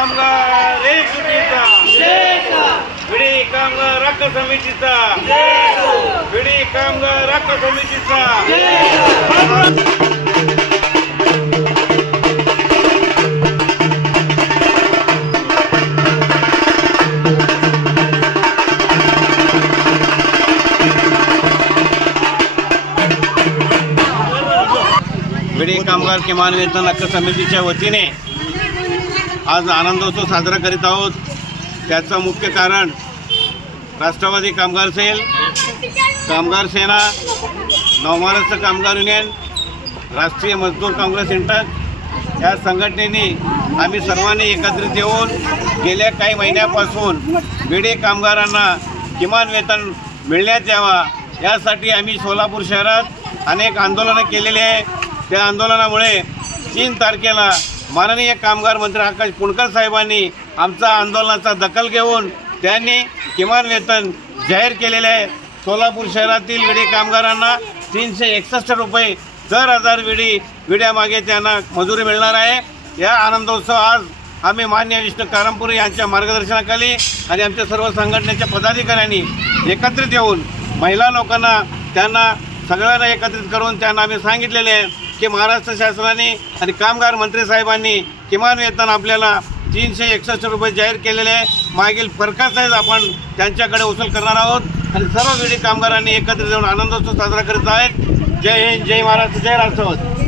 कामगार एकजुटीचा, विडी कामगार हक्क समितीचा, विडी कामगार हक्क समितीचा। विडी कामगार किमान वेतन हक्क समितीच्या वतीने आज आनंदोत्सव साजरा करीत आहोत। त्याचं मुख्य कारण राष्ट्रवादी कामगार सेल, कामगार सेना, नवमहाराष्ट्र कामगार युनियन, राष्ट्रीय मजदूर काँग्रेस इंटक या संघटनेने आम्ही सर्वांनी एकत्रित येऊन गेल्या काही महिन्यापासून विडी कामगारांना किमान वेतन मिळण्यात यावा यासाठी आम्ही सोलापूर शहरात अनेक आंदोलनं केलेली आहे। त्या आंदोलनामुळे 3 तारखेला माननीय कामगार मंत्री आकाश पुणकर साहेबांनी आमचा आंदोलनाचा दखल घेऊन त्यांनी किमान वेतन जाहीर केलेले आहे। सोलापूर शहरातील विडी कामगारांना 361 रुपये दर 1000 विड्यामागे त्यांना मजुरी मिळणार आहे। या आनंदोत्सव आज आम्ही मान्य विष्णू कारंपुरे यांच्या मार्गदर्शनाखाली आणि आमच्या सर्व संघटनेच्या पदाधिकाऱ्यांनी एकत्रित येऊन महिला लोकांना त्यांना सगळ्यांना एकत्रित करून त्यांना आम्ही सांगितलेले आहे की महाराष्ट्र शासनाने आणि कामगार मंत्री साहेबांनी किमान वेतन आपल्याला 361 रुपये जाहीर केलेले आहे। मागील फरकासहित आपण त्यांच्याकडे वसूल करणार आहोत आणि सर्व विडी कामगारांनी एकत्रित येऊन आनंदोत्सव साजरा करीत आहेत। जय हिंद, जय महाराष्ट्र, जय राष्ट्रवादी।